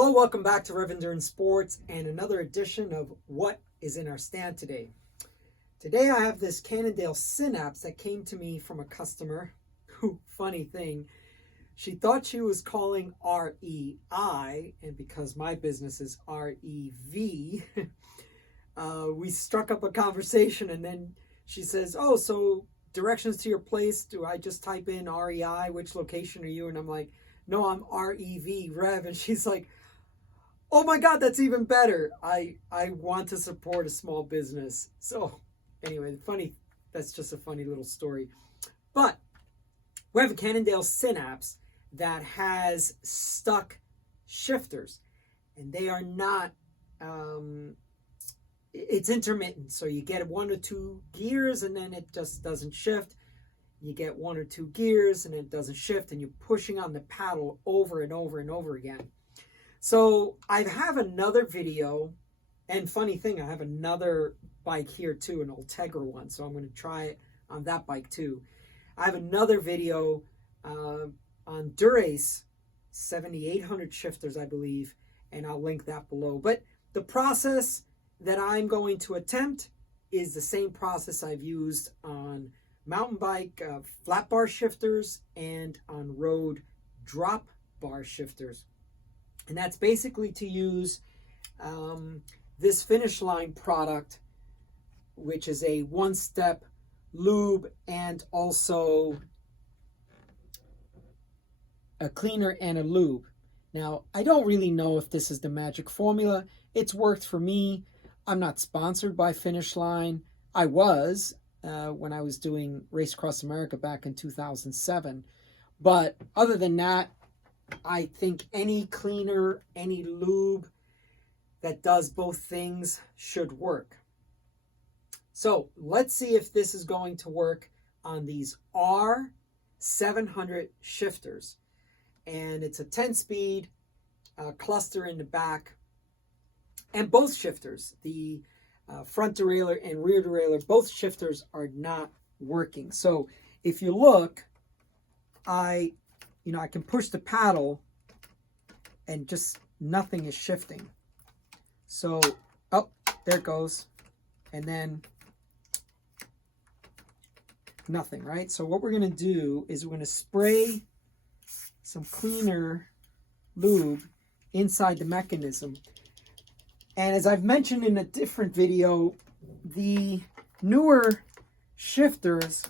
Hello, welcome back to Rev Endurance Sports and another edition of What is in Our Stand Today. Today I have this Cannondale Synapse that came to me from a customer who, funny thing, she thought she was calling REI, and because my business is REV, we struck up a conversation, and then she says, oh, so directions to your place, do I just type in REI, which location are you? And I'm like, no, I'm REV, Rev. And she's like, oh my God, that's even better. I want to support a small business. So anyway, that's just a funny little story. But we have a Cannondale Synapse that has stuck shifters, and they are not, it's intermittent. So you get 1 or 2 gears and then it just doesn't shift. You get 1 or 2 gears and it doesn't shift, and you're pushing on the paddle over and over and over again. So I have another video, and funny thing, I have another bike here too, an Ultegra one, so I'm going to try it on that bike too. I have another video on Dura-Ace 7800 Shifters, I believe, and I'll link that below. But the process that I'm going to attempt is the same process I've used on mountain bike flat bar shifters and on road drop bar shifters. And that's basically to use this Finish Line product, which is a one-step lube and also a cleaner and a lube. Now, I don't really know if this is the magic formula. It's worked for me. I'm not sponsored by Finish Line. I was when I was doing Race Across America back in 2007. But other than that, I think any cleaner, any lube that does both things should work. So let's see if this is going to work on these R700 Shifters. And it's a 10-speed cluster in the back. And both shifters, the front derailleur and rear derailleur, both shifters are not working. So if you look, I can push the paddle and just nothing is shifting. So, oh, there it goes. And then nothing, right? So what we're going to do is we're going to spray some cleaner lube inside the mechanism. And as I've mentioned in a different video, the newer shifters,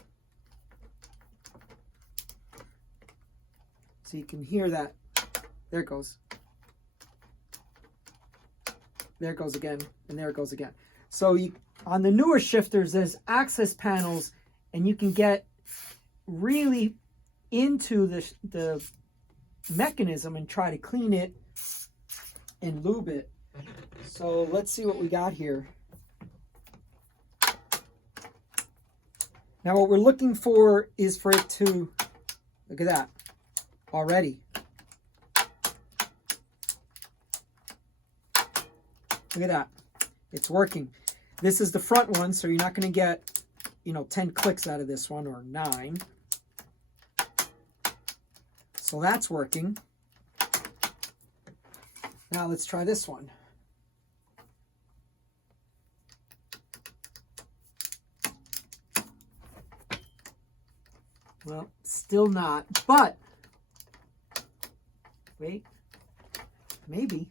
so you can hear that. There it goes. There it goes again, and there it goes again. So on the newer shifters, there's access panels, and you can get really into the mechanism and try to clean it and lube it. So let's see what we got here. Now what we're looking for is for it to, look at that, already. Look at that. It's working. This is the front one, so you're not going to get, 10 clicks out of this one, or 9. So that's working. Now let's try this one. Well, still not, but wait, maybe.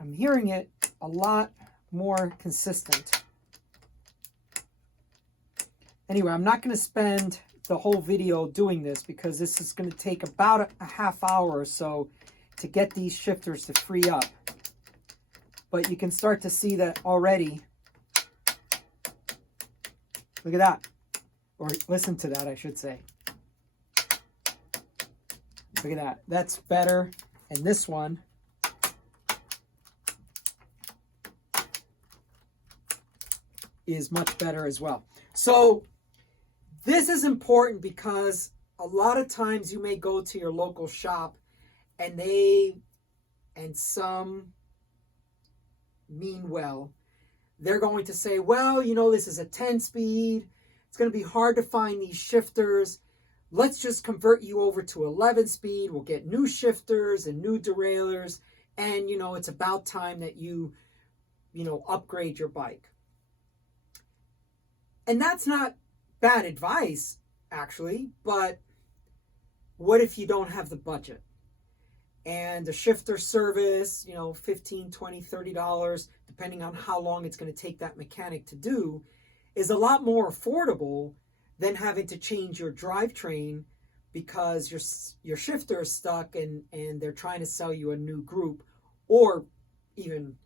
I'm hearing it a lot more consistent. Anyway, I'm not going to spend the whole video doing this because this is going to take about a half hour or so to get these shifters to free up. But you can start to see that already. Look at that. Or listen to that, I should say. Look at that. That's better. And this one is much better as well. So this is important because a lot of times you may go to your local shop and some mean well. They're going to say, well, you know, this is a 10-speed. It's going to be hard to find these shifters. Let's just convert you over to 11-speed. We'll get new shifters and new derailleurs. And, you know, it's about time that you upgrade your bike. And that's not bad advice, actually. But what if you don't have the budget? And the shifter service, you know, $15, $20, $30, depending on how long it's going to take that mechanic to do, is a lot more affordable than having to change your drivetrain because your shifter is stuck and they're trying to sell you a new group. Or even,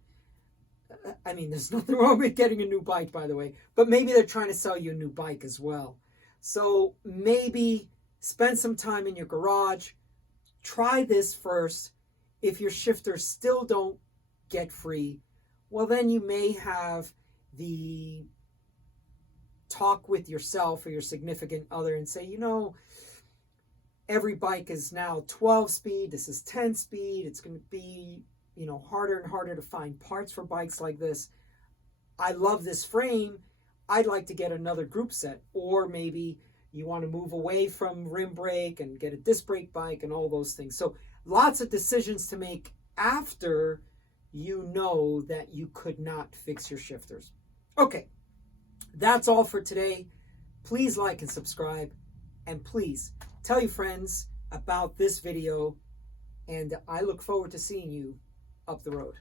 I mean, there's nothing wrong with getting a new bike, by the way, but maybe they're trying to sell you a new bike as well. So maybe spend some time in your garage. Try this first. If your shifters still don't get free, well, then you may have the talk with yourself or your significant other and say, you know, every bike is now 12-speed. This is 10-speed. It's going to be, you know, harder and harder to find parts for bikes like this. I love this frame. I'd like to get another group set. Or maybe you want to move away from rim brake and get a disc brake bike and all those things. So lots of decisions to make after you know that you could not fix your shifters. Okay, that's all for today. Please like and subscribe. And please tell your friends about this video. And I look forward to seeing you up the road.